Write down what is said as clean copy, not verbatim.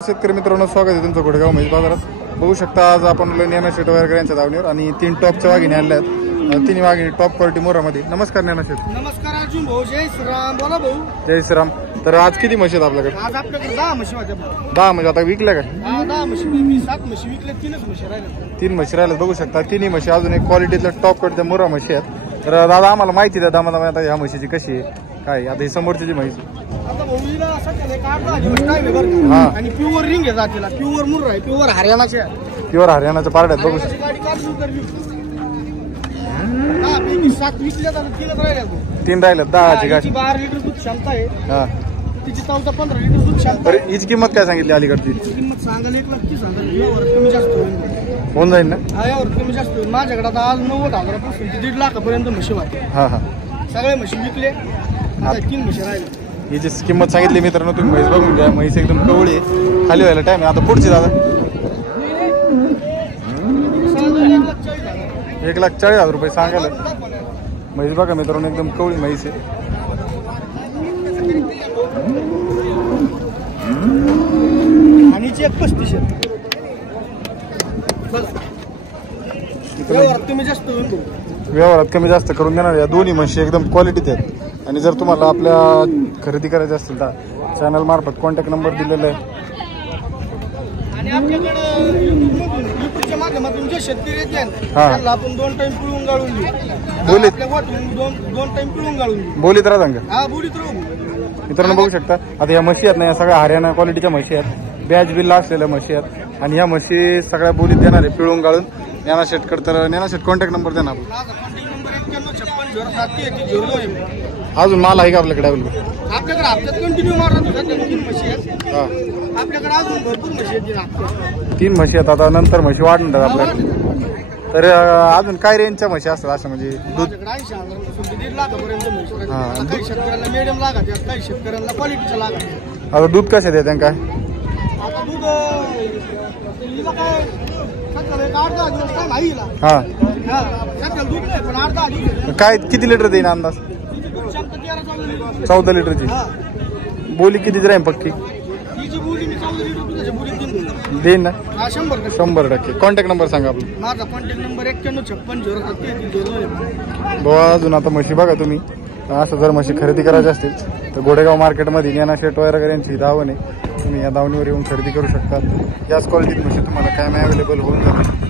शेतकरी मित्रांनो, स्वागत आहे तुमचं घोडेगाव म्हैस बाजारात. बघू शकता आज आपण ज्ञाना शेट वगैरे यांच्या धावणीवर आणि 3 टॉपच्या वाघिणी आणल्या आहेत. 3 वाघिणी टॉप क्वालिटी मोरामध्ये. नमस्कार ज्ञाना शेट. नमस्कार अर्जुन भाऊ. जय श्रीराम. बोला भाऊ. जय श्रीराम. तर आज किती म्हशी आहेत आपल्याकडे? आज आपल्याकडे 10 म्हशी होत्या. 10 म्हणजे आता विकल्या का? 10 म्हशी मी 7 म्हशी विकल्या, 3च म्हशी राहिल्या. 3 म्हशी राहिल्यात. बघू शकता 3ही म्हशी अजून एक क्वालिटीतल्या टॉप क्वालिटीच्या मोरा म्हशी आहेत. तर दादा आम्हाला माहिती द्या दामा आता ह्या म्हशीची कशी आहे काय. आता ही समोरची जी म्हैस आता भाऊला असं केलं काढला टाइम बरं हा. आणि प्युअर रिंग आहे जातीला. प्युअर मुर्रा आहे. प्युअर हरियाणाचे आहे. प्युअर हरियाणाच्या पारड्यात. बघू शकता गाडी काढली तर 10 पैकी 7 विकल्या तर 3च राहिल्या. 3 राहिल्यात. 10ची गाडी. 12 लिटर दूध क्षमता आहे. हा. तिची 14-15 लिटर दूध क्षमता तर आहे. हिची किंमत काय सांगितली अलीकडची? किंमत सांगायला 1,30,000 यावर कमी जास्त होईल. होऊन जाईल ना? हा, यावर कमी जास्त होईल. माझ्याकडे आता आज 90,000पासून ते 1.5 लाखापर्यंत म्हशी वाटते. हा हा. सगळे म्हशी विकले. आता 3 म्हशी राहिले. हिची किंमत सांगितली मित्रांनो. तुम्ही म्हैस बघून घ्या. म्हैस एकदम कवळी आहे. खाली व्हायला टाइम आहे. आता पुढची दादा 1,40,000 रुपये सांगायला. म्हैस बघा मित्रांनो, एकदम कवळी म्हैस आहे. आणि 35 तुम्ही जास्त व्यवहारात कमी जास्त करून देणार. या दोन्ही म्हशी एकदम क्वालिटीत आहेत. आणि जर तुम्हाला आपल्या खरेदी करायची असतील तर चॅनल मार्फत कॉन्टॅक्ट नंबर दिलेला आहे. आणि आपल्याकडे युट्यूबच्या माध्यमातून जे शेतकरी येतात त्यांना आपण 2 टाइम पिळून गाळून देऊ. बोलीत 2 टाइम पिळून गाळून देऊ. बोलीत राहा सांगा. हा, बोलीत राहू. मित्रांनो बघू शकता आता या म्हशी आहेत ना, या सगळ्या हरियाणा क्वालिटीच्या म्हशी आहेत. बॅच बिल्ला असलेल्या म्हशी आहेत. आणि या म्हशी सगळ्या बोलीत देणार आहे पिळून गाळून. ज्ञाना शेटकडे तर ज्ञाना शेट कॉन्टॅक्ट नंबर देणार. माझा कॉन्टॅक्ट नंबर 915607 अजून माल आहे का आपल्याकडे अवेलेबल? आपल्याकडे हप्त्यात कंटिन्यू मारतात. 3 म्हशी आहेत. हा, आपल्याकडे अजून भरपूर म्हशी आहेत. 3 म्हशी आहेत. आता नंतर म्हशी वाढणार आपल्याकडे. तर अजून काय रेंजच्या म्हशी असतात असं म्हणजे दूध? माझ्याकडे 80,000पासून 1.5 लाखापर्यंत म्हशी आहेत. हा. काही शेतकऱ्यांना मिडियम लागत आहेत, काही शेतकऱ्यांना क्वालिटीच्या लागत आहेत. आता दूध कसे देतात काय? आता दूध हिला काय सध्याला एक 8-10 दिवस टाइम आहे हिला. हा, हा, सध्याला दूध नाही पण 8-10 दिवस. काय किती लिटर देईन अंदाज? तिची दूध क्षमता 13-14 लिटर. 14 लिटरची. हा, बोली किती राहील पक्की? तिची बोली मी 14 लिटर दुधाची बोली देईन. देईन ना? हा, 100%. 100%. कॉन्टॅक्ट नंबर सांगा आपला. माझा कॉन्टॅक्ट नंबर 915607 बाबा अजून आता म्हशी बघा तुम्ही. असं जर म्हशी खरेदी करायची असतील तर घोडेगाव मार्केटमध्ये ज्ञाना शेट वगैरे यांची धावण आहे. तुम्ही या धावणीवर येऊन खरेदी करू शकता. याच क्वालिटीत म्हशी तुम्हाला कायम अवेलेबल होऊन जाते.